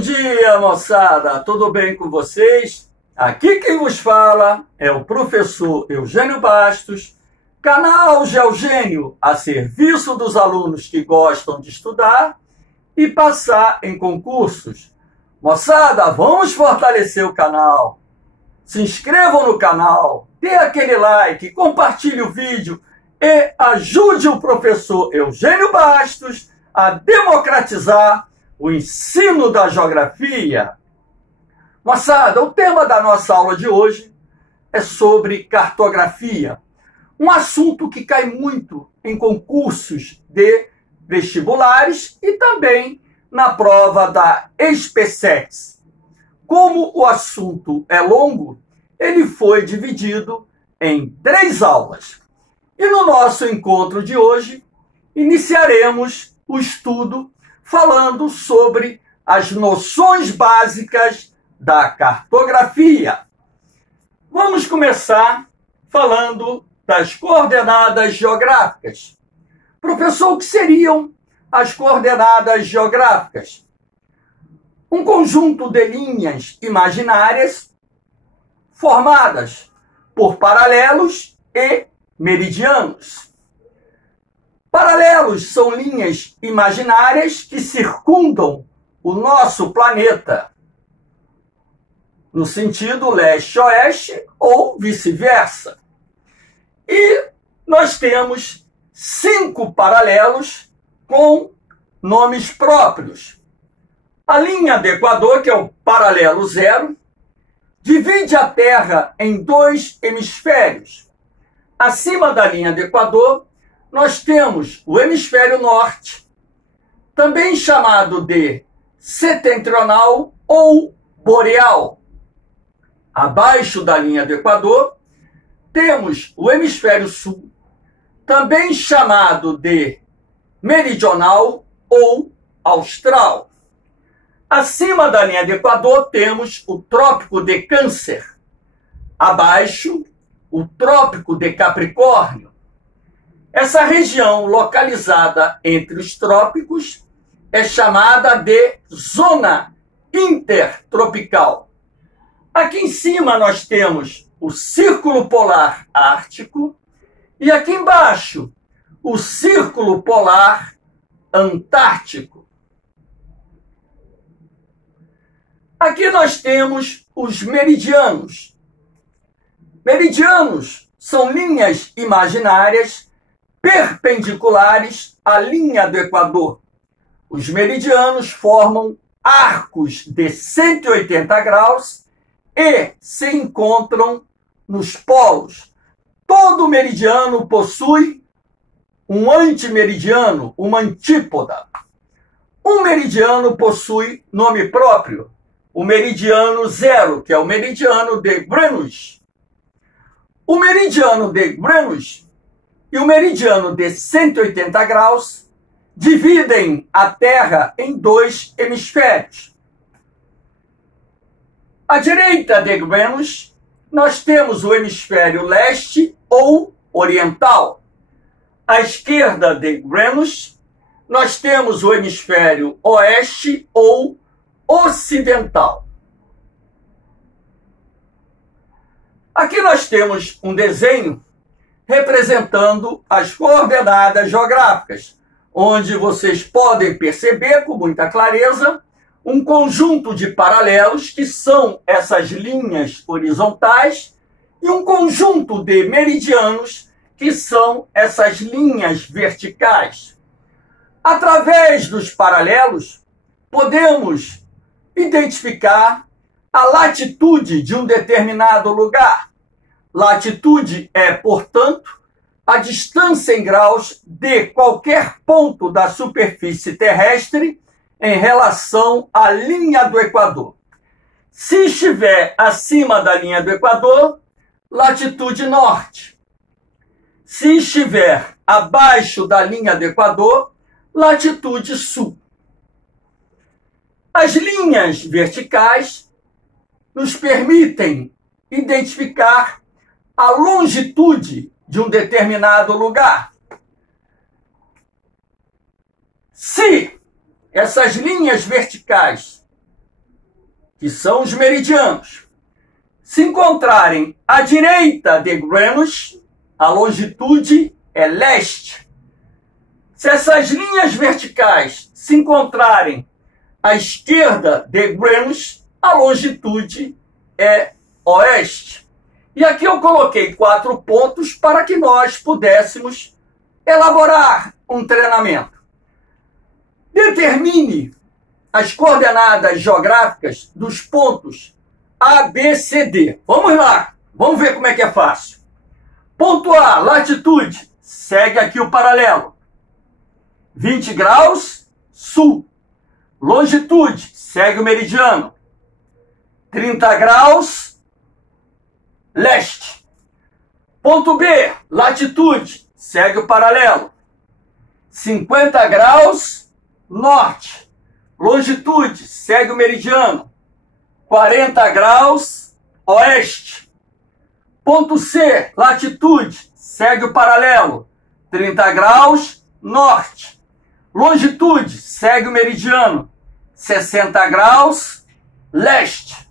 dia, moçada! Tudo bem com vocês? Aqui quem vos fala é o professor Eugênio Bastos, canal Geogênio a serviço dos alunos que gostam de estudar e passar em concursos. Moçada, vamos fortalecer o canal. Se inscrevam no canal, dê aquele like, compartilhe o vídeo e ajude o professor Eugênio Bastos a democratizar o ensino da geografia. Moçada, o tema da nossa aula de hoje é sobre cartografia, um assunto que cai muito em concursos de vestibulares e também na prova da Especex. Como o assunto é longo, ele foi dividido em 3 aulas. E no nosso encontro de hoje, iniciaremos o estudo falando sobre as noções básicas da cartografia. Vamos começar falando das coordenadas geográficas. Professor, o que seriam as coordenadas geográficas? Um conjunto de linhas imaginárias formadas por paralelos e meridianos. Paralelos são linhas imaginárias que circundam o nosso planeta, no sentido leste-oeste ou vice-versa. E nós temos 5 paralelos com nomes próprios. A linha do Equador, que é o paralelo 0, divide a Terra em 2 hemisférios. Acima da linha do Equador, nós temos o hemisfério norte, também chamado de setentrional ou boreal. Abaixo da linha do Equador, temos o hemisfério sul, também chamado de meridional ou austral. Acima da linha do Equador, temos o Trópico de Câncer. Abaixo, o Trópico de Capricórnio. Essa região localizada entre os trópicos é chamada de zona intertropical. Aqui em cima nós temos o Círculo Polar Ártico e aqui embaixo o Círculo Polar Antártico. Aqui nós temos os meridianos. Meridianos são linhas imaginárias perpendiculares à linha do Equador. Os meridianos formam arcos de 180 graus e se encontram nos polos. Todo meridiano possui um antimeridiano, uma antípoda. Um meridiano possui nome próprio, o meridiano 0, que é o meridiano de Greenwich. O meridiano de Greenwich e o meridiano de 180 graus dividem a Terra em 2 hemisférios. À direita de Greenwich, nós temos o hemisfério leste ou oriental. À esquerda de Greenwich, nós temos o hemisfério oeste ou ocidental. Aqui nós temos um desenho representando as coordenadas geográficas, onde vocês podem perceber com muita clareza um conjunto de paralelos, que são essas linhas horizontais, e um conjunto de meridianos, que são essas linhas verticais. Através dos paralelos, podemos identificar a latitude de um determinado lugar. Latitude é, portanto, a distância em graus de qualquer ponto da superfície terrestre em relação à linha do Equador. Se estiver acima da linha do Equador, latitude norte. Se estiver abaixo da linha do Equador, latitude sul. As linhas verticais nos permitem identificar a longitude de um determinado lugar. Se essas linhas verticais que são os meridianos, se encontrarem à direita de Greenwich, a longitude é leste. Se essas linhas verticais se encontrarem à esquerda de Greenwich, a longitude é oeste. E aqui eu coloquei 4 pontos para que nós pudéssemos elaborar um treinamento. Determine as coordenadas geográficas dos pontos A, B, C, D. Vamos lá, vamos ver como é que é fácil. Ponto A, latitude, segue aqui o paralelo. 20 graus, sul. Longitude, segue o meridiano. 30 graus, leste. Ponto B, latitude, segue o paralelo. 50 graus, norte. Longitude, segue o meridiano. 40 graus, oeste. Ponto C, latitude, segue o paralelo. 30 graus, norte. Longitude, segue o meridiano. 60 graus, leste.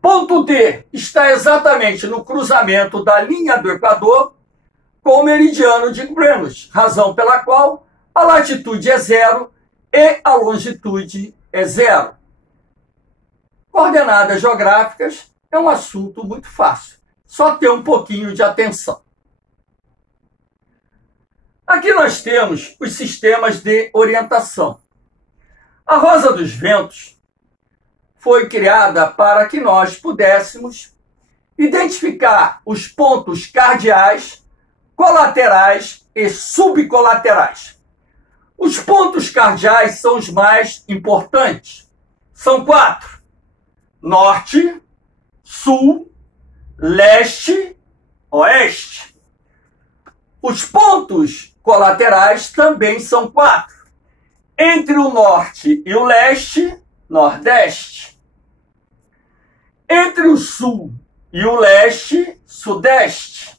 Ponto D está exatamente no cruzamento da linha do Equador com o meridiano de Greenwich, razão pela qual a latitude é 0 e a longitude é 0. Coordenadas geográficas é um assunto muito fácil, só ter um pouquinho de atenção. Aqui nós temos os sistemas de orientação. A Rosa dos Ventos foi criada para que nós pudéssemos identificar os pontos cardeais, colaterais e subcolaterais. Os pontos cardeais são os mais importantes. São 4. Norte, sul, leste, oeste. Os pontos colaterais também são 4. Entre o norte e o leste, nordeste. Entre o sul e o leste, sudeste.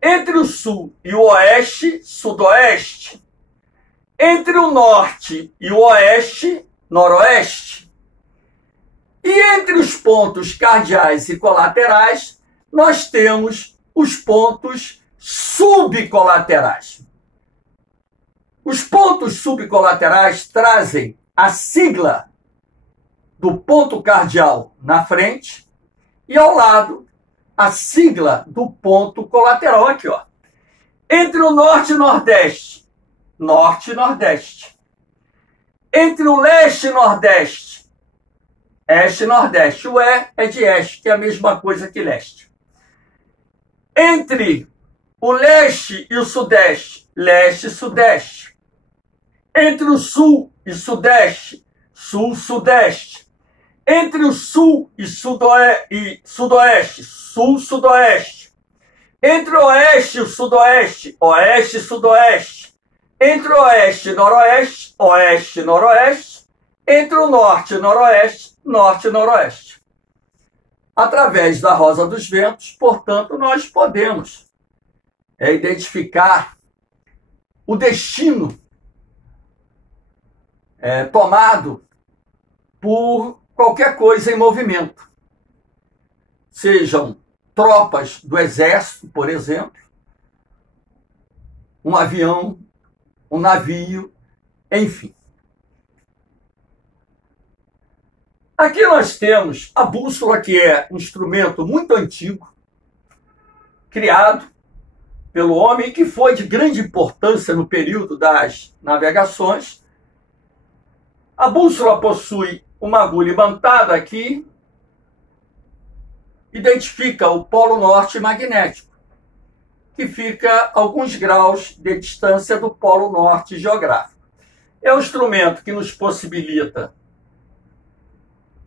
Entre o sul e o oeste, sudoeste. Entre o norte e o oeste, noroeste. E entre os pontos cardeais e colaterais, nós temos os pontos subcolaterais. Os pontos subcolaterais trazem a sigla do ponto cardeal na frente e ao lado a sigla do ponto colateral aqui, ó. Entre o norte e nordeste, norte e nordeste. Entre o leste e nordeste, este e nordeste. O E é de este, que é a mesma coisa que leste. Entre o leste e o sudeste, leste e sudeste. Entre o sul e sudeste, sul-sudeste. Entre o sul e sudoeste, sul-sudoeste. Entre o oeste e o sudoeste, oeste e sudoeste. Entre o oeste e noroeste, oeste e noroeste. Entre o norte e noroeste, norte e noroeste. Através da Rosa dos Ventos, portanto, nós podemos identificar o destino tomado por qualquer coisa em movimento. Sejam tropas do exército, por exemplo, um avião, um navio, enfim. Aqui nós temos a bússola, que é um instrumento muito antigo, criado pelo homem, que foi de grande importância no período das navegações. A bússola possui uma agulha imantada aqui, identifica o polo norte magnético, que fica a alguns graus de distância do polo norte geográfico. É um instrumento que nos possibilita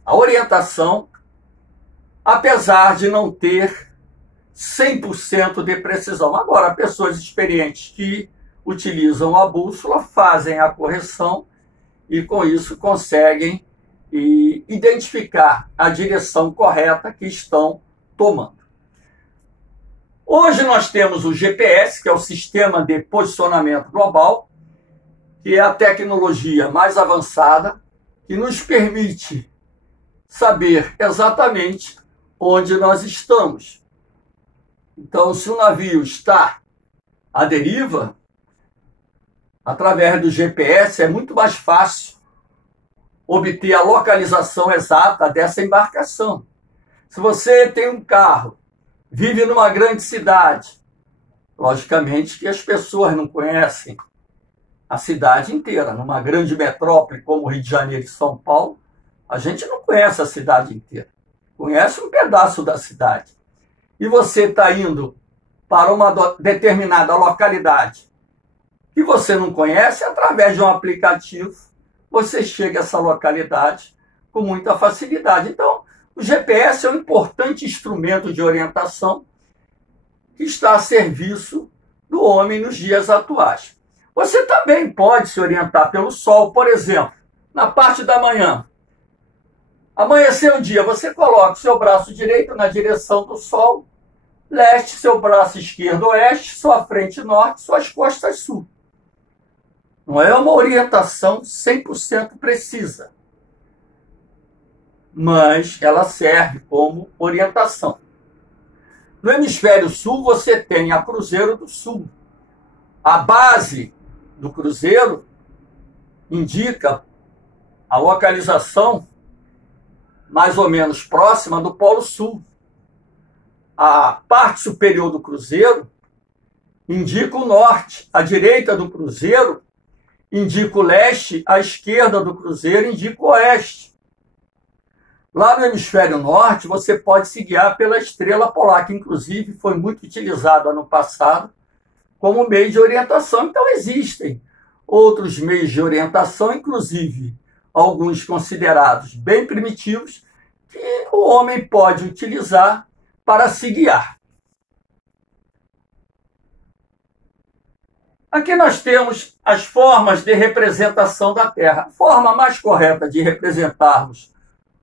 a orientação, apesar de não ter 100% de precisão. Agora, pessoas experientes que utilizam a bússola fazem a correção e, com isso, conseguem identificar a direção correta que estão tomando. Hoje nós temos o GPS, que é o Sistema de Posicionamento Global, que é a tecnologia mais avançada, que nos permite saber exatamente onde nós estamos. Então, se o navio está à deriva, através do GPS é muito mais fácil obter a localização exata dessa embarcação. Se você tem um carro, vive numa grande cidade, logicamente que as pessoas não conhecem a cidade inteira. Numa grande metrópole como Rio de Janeiro e São Paulo, a gente não conhece a cidade inteira. Conhece um pedaço da cidade. E você está indo para uma determinada localidade que você não conhece, através de um aplicativo, você chega a essa localidade com muita facilidade. Então, o GPS é um importante instrumento de orientação que está a serviço do homem nos dias atuais. Você também pode se orientar pelo sol, por exemplo, na parte da manhã. Amanheceu o dia, você coloca o seu braço direito na direção do sol, leste, seu braço esquerdo oeste, sua frente norte, suas costas sul. Não é uma orientação 100% precisa, mas ela serve como orientação. No hemisfério sul, você tem a Cruzeiro do Sul. A base do cruzeiro indica a localização mais ou menos próxima do Polo Sul. A parte superior do cruzeiro indica o norte, a direita do cruzeiro indica o leste, a esquerda do cruzeiro indica o oeste. Lá no hemisfério norte, você pode se guiar pela estrela polar, que inclusive foi muito utilizada no passado como meio de orientação. Então existem outros meios de orientação, inclusive alguns considerados bem primitivos, que o homem pode utilizar para se guiar. Aqui nós temos as formas de representação da Terra. A forma mais correta de representarmos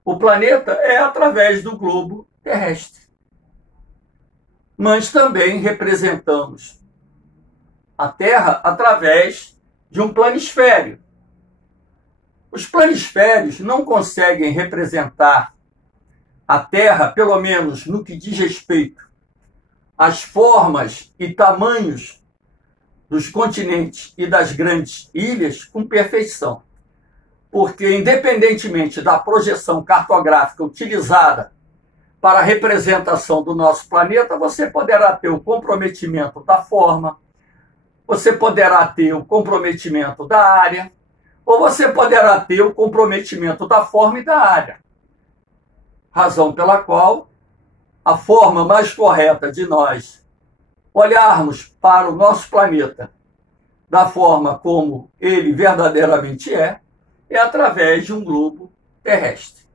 o planeta é através do globo terrestre. Mas também representamos a Terra através de um planisfério. Os planisférios não conseguem representar a Terra, pelo menos no que diz respeito às formas e tamanhos dos continentes e das grandes ilhas, com perfeição. Porque, independentemente da projeção cartográfica utilizada para a representação do nosso planeta, você poderá ter o comprometimento da forma, você poderá ter o comprometimento da área, ou você poderá ter o comprometimento da forma e da área. Razão pela qual a forma mais correta de nós olharmos para o nosso planeta da forma como ele verdadeiramente é através de um globo terrestre.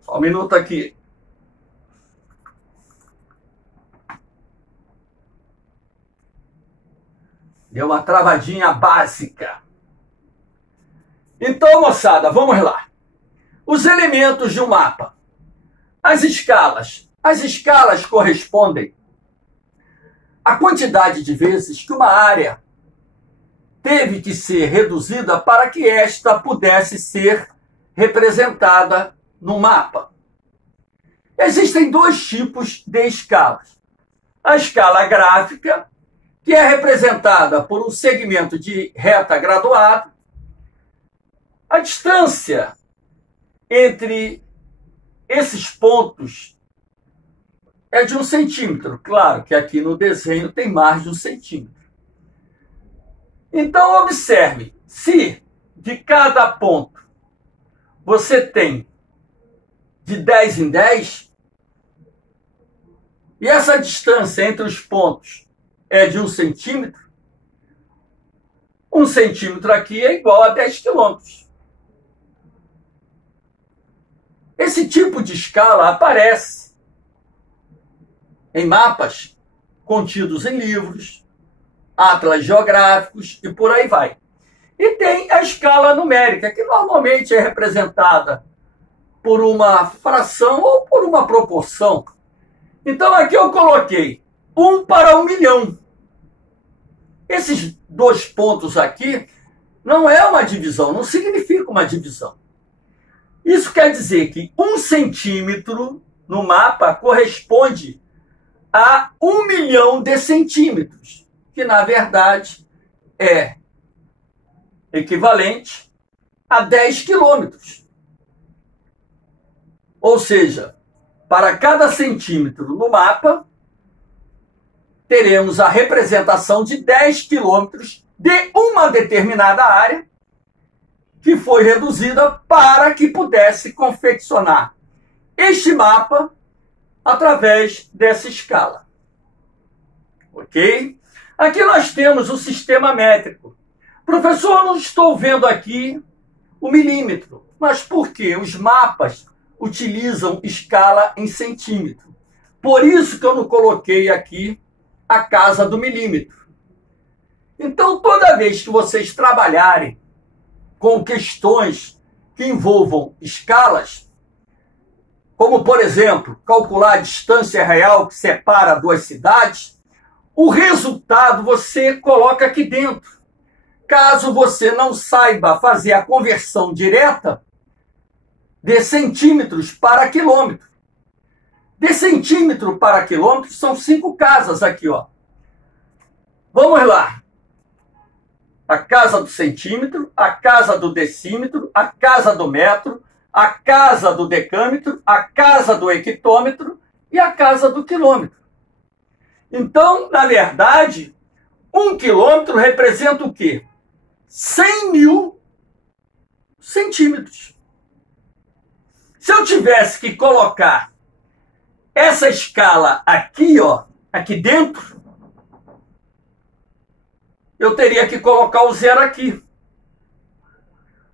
Só um minuto aqui. Deu uma travadinha básica. Então, moçada, vamos lá. Os elementos de um mapa. As escalas. As escalas correspondem à quantidade de vezes que uma área teve que ser reduzida para que esta pudesse ser representada no mapa. Existem dois tipos de escalas. A escala gráfica, que é representada por um segmento de reta graduado. A distância entre esses pontos é de 1 centímetro. Claro que aqui no desenho tem mais de 1 centímetro. Então, observe, se de cada ponto você tem de 10 em 10, e essa distância entre os pontos é de 1 centímetro, 1 centímetro aqui é igual a 10 quilômetros. Esse tipo de escala aparece em mapas contidos em livros, atlas geográficos e por aí vai. E tem a escala numérica, que normalmente é representada por uma fração ou por uma proporção. Então aqui eu coloquei 1 para 1 milhão. Esses 2 pontos aqui não é uma divisão, não significa uma divisão. Isso quer dizer que 1 centímetro no mapa corresponde a 1 milhão de centímetros, que na verdade é equivalente a 10 quilômetros. Ou seja, para cada centímetro no mapa, teremos a representação de 10 quilômetros de uma determinada área que foi reduzida para que pudesse confeccionar este mapa através dessa escala. Ok? Aqui nós temos o sistema métrico. Professor, eu não estou vendo aqui o milímetro. Mas por quê? Os mapas utilizam escala em centímetro. Por isso que eu não coloquei aqui a casa do milímetro. Então, toda vez que vocês trabalharem com questões que envolvam escalas, como, por exemplo, calcular a distância real que separa 2 cidades, o resultado você coloca aqui dentro. Caso você não saiba fazer a conversão direta de centímetros para quilômetro. De centímetro para quilômetro são 5 casas aqui, ó. Vamos lá. A casa do centímetro, a casa do decímetro, a casa do metro, a casa do decâmetro, a casa do hectômetro e a casa do quilômetro. Então, na verdade, 1 quilômetro representa o quê? 100 mil centímetros. Se eu tivesse que colocar essa escala aqui, ó, aqui dentro, eu teria que colocar o 0 aqui.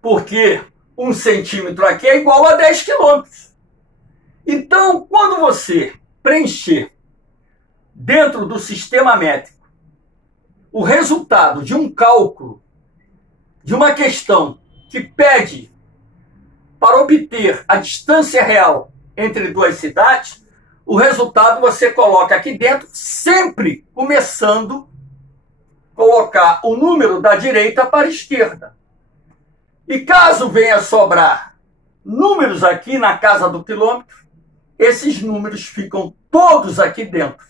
Porque 1 centímetro aqui é igual a 10 quilômetros. Então, quando você preencher dentro do sistema métrico o resultado de um cálculo, de uma questão que pede para obter a distância real entre 2 cidades, o resultado você coloca aqui dentro, sempre começando a colocar o número da direita para a esquerda. E caso venha sobrar números aqui na casa do quilômetro, esses números ficam todos aqui dentro.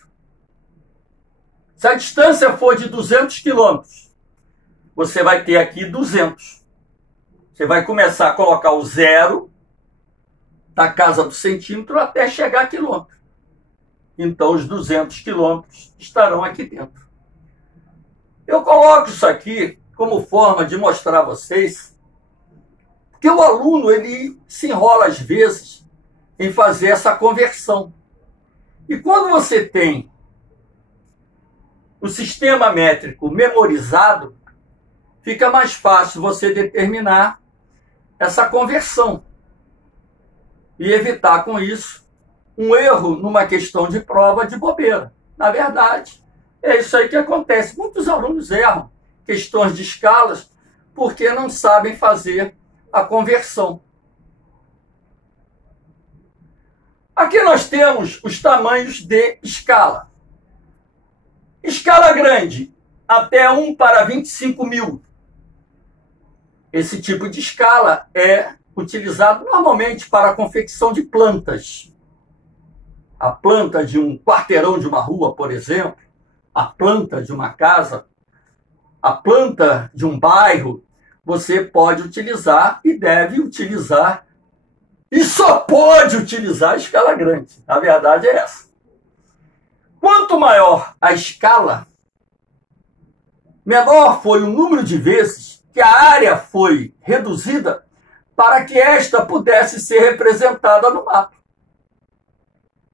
Se a distância for de 200 quilômetros, você vai ter aqui 200. Você vai começar a colocar o 0 da casa do centímetro até chegar a quilômetro. Então, os 200 quilômetros estarão aqui dentro. Eu coloco isso aqui como forma de mostrar a vocês que o aluno ele se enrola às vezes em fazer essa conversão. E quando você tem o sistema métrico memorizado, fica mais fácil você determinar essa conversão e evitar com isso um erro numa questão de prova de bobeira. Na verdade, é isso aí que acontece. Muitos alunos erram questões de escalas porque não sabem fazer a conversão. Aqui nós temos os tamanhos de escala. Escala grande, até 1 para 25 mil. Esse tipo de escala é utilizado normalmente para a confecção de plantas. A planta de um quarteirão de uma rua, por exemplo, a planta de uma casa, a planta de um bairro, você pode utilizar e deve utilizar e só pode utilizar a escala grande. A verdade é essa. Quanto maior a escala, menor foi o número de vezes que a área foi reduzida para que esta pudesse ser representada no mapa.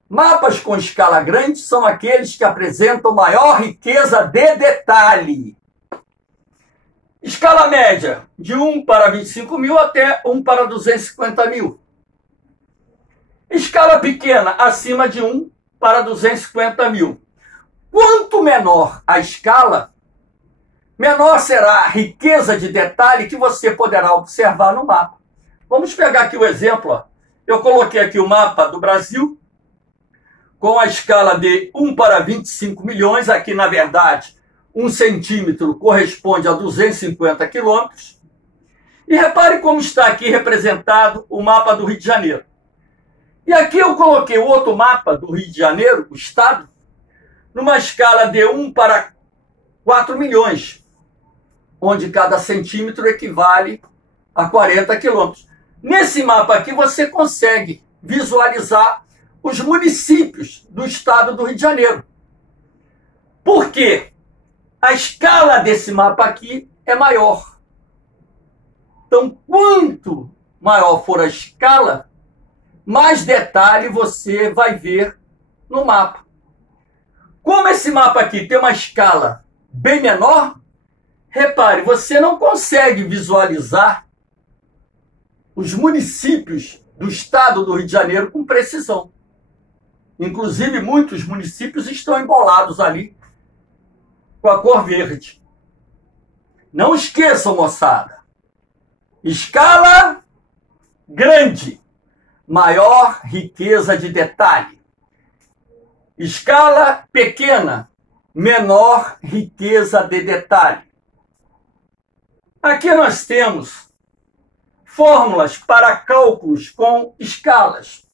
Mapas com escala grande são aqueles que apresentam maior riqueza de detalhe. Escala média, de 1 para 25 mil até 1 para 250 mil. Escala pequena, acima de 1 para 250 mil. Quanto menor a escala, menor será a riqueza de detalhe que você poderá observar no mapa. Vamos pegar aqui o exemplo. Ó. Eu coloquei aqui o mapa do Brasil. com a escala de 1 para 25 milhões. Aqui, na verdade, 1 centímetro corresponde a 250 quilômetros. E repare como está aqui representado o mapa do Rio de Janeiro. E aqui eu coloquei o outro mapa do Rio de Janeiro, o estado, numa escala de 1 para 4 milhões, onde cada centímetro equivale a 40 quilômetros. Nesse mapa aqui você consegue visualizar os municípios do estado do Rio de Janeiro. Por quê? A escala desse mapa aqui é maior. Então, quanto maior for a escala, mais detalhe você vai ver no mapa. Como esse mapa aqui tem uma escala bem menor, repare, você não consegue visualizar os municípios do estado do Rio de Janeiro com precisão. Inclusive, muitos municípios estão embolados ali com a cor verde. Não esqueçam, moçada. Escala grande, maior riqueza de detalhe. Escala pequena, menor riqueza de detalhe. Aqui nós temos fórmulas para cálculos com escalas.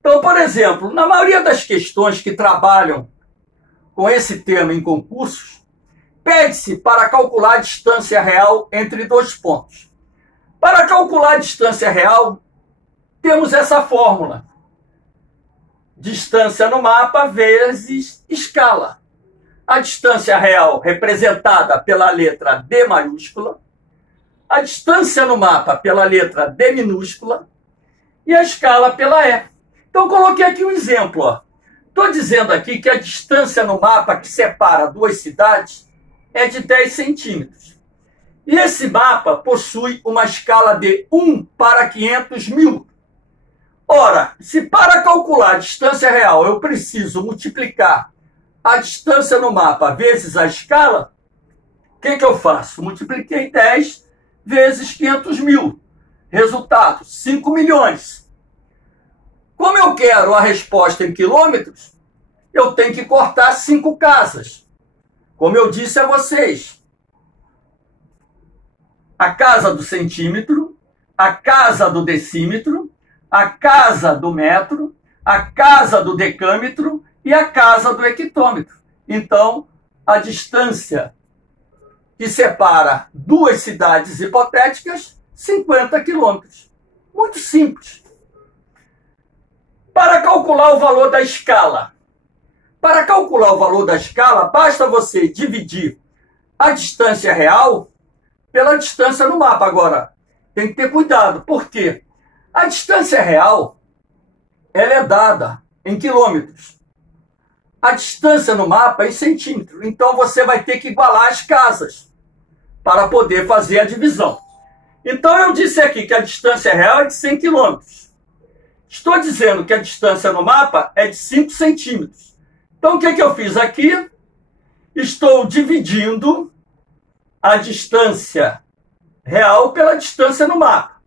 Então, por exemplo, na maioria das questões que trabalham com esse tema em concursos, pede-se para calcular a distância real entre dois pontos. Para calcular a distância real, temos essa fórmula. Distância no mapa vezes escala. A distância real representada pela letra D maiúscula, a distância no mapa pela letra D minúscula e a escala pela E. Então, coloquei aqui um exemplo. Estou dizendo aqui que a distância no mapa que separa duas cidades é de 10 centímetros. E esse mapa possui uma escala de 1 para 500 mil. Ora, se para calcular a distância real eu preciso multiplicar a distância no mapa vezes a escala, o que eu faço? Multipliquei 10 vezes 500 mil. Resultado, 5 milhões. Como eu quero a resposta em quilômetros, eu tenho que cortar 5 casas. Como eu disse a vocês, a casa do centímetro, a casa do decímetro, a casa do metro, a casa do decâmetro e a casa do hectômetro. Então, a distância que separa duas cidades hipotéticas, 50 quilômetros. Muito simples. Para calcular o valor da escala. Para calcular o valor da escala, basta você dividir a distância real pela distância no mapa. Agora, tem que ter cuidado. Por quê? A distância real, ela é dada em quilômetros. A distância no mapa é em centímetros. Então, você vai ter que igualar as casas para poder fazer a divisão. Então, eu disse aqui que a distância real é de 100 quilômetros. Estou dizendo que a distância no mapa é de 5 centímetros. Então, o que eu fiz aqui? Estou dividindo a distância real pela distância no mapa.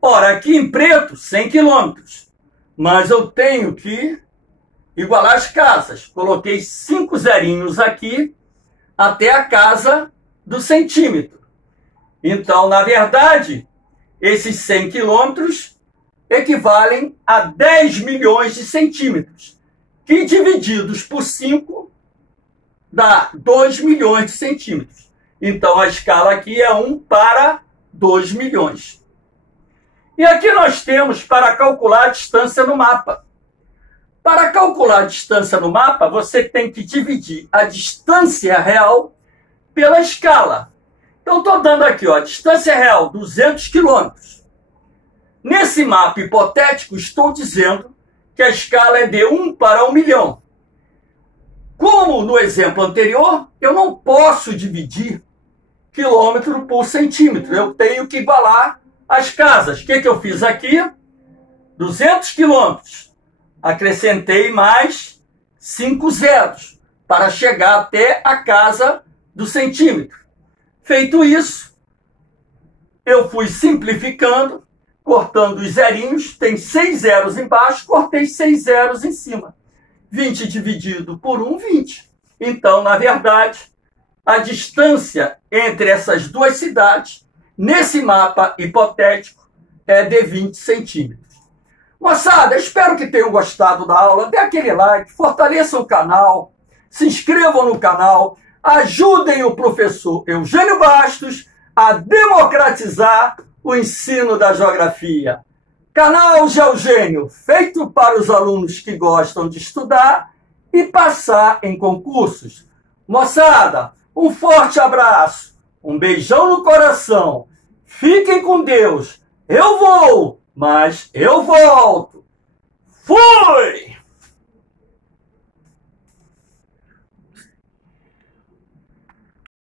Ora, aqui em preto, 100 quilômetros. Mas eu tenho que igualar as casas. Coloquei 5 zerinhos aqui até a casa do centímetro. Então, na verdade, esses 100 quilômetros equivalem a 10 milhões de centímetros, que divididos por 5 dá 2 milhões de centímetros. Então, a escala aqui é 1 para 2 milhões. E aqui nós temos para calcular a distância no mapa. Para calcular a distância no mapa, você tem que dividir a distância real pela escala. Então, estou dando aqui, a distância real, 200 quilômetros. Nesse mapa hipotético, estou dizendo que a escala é de 1 para 1 milhão. Como no exemplo anterior, eu não posso dividir quilômetro por centímetro. Eu tenho que igualar as casas. O que eu fiz aqui? 200 quilômetros. Acrescentei mais 5 zeros para chegar até a casa do centímetro. Feito isso, eu fui simplificando, cortando os zerinhos. Tem 6 zeros embaixo, cortei 6 zeros em cima. 20 dividido por 1, 20. Então, na verdade, a distância entre essas duas cidades, nesse mapa hipotético, é de 20 centímetros. Moçada, espero que tenham gostado da aula. Dê aquele like, fortaleçam o canal, se inscrevam no canal, ajudem o professor Eugênio Bastos a democratizar o ensino da geografia. Canal Geogênio, feito para os alunos que gostam de estudar e passar em concursos. Moçada, um forte abraço, um beijão no coração. Fiquem com Deus. Eu vou, mas eu volto. Fui!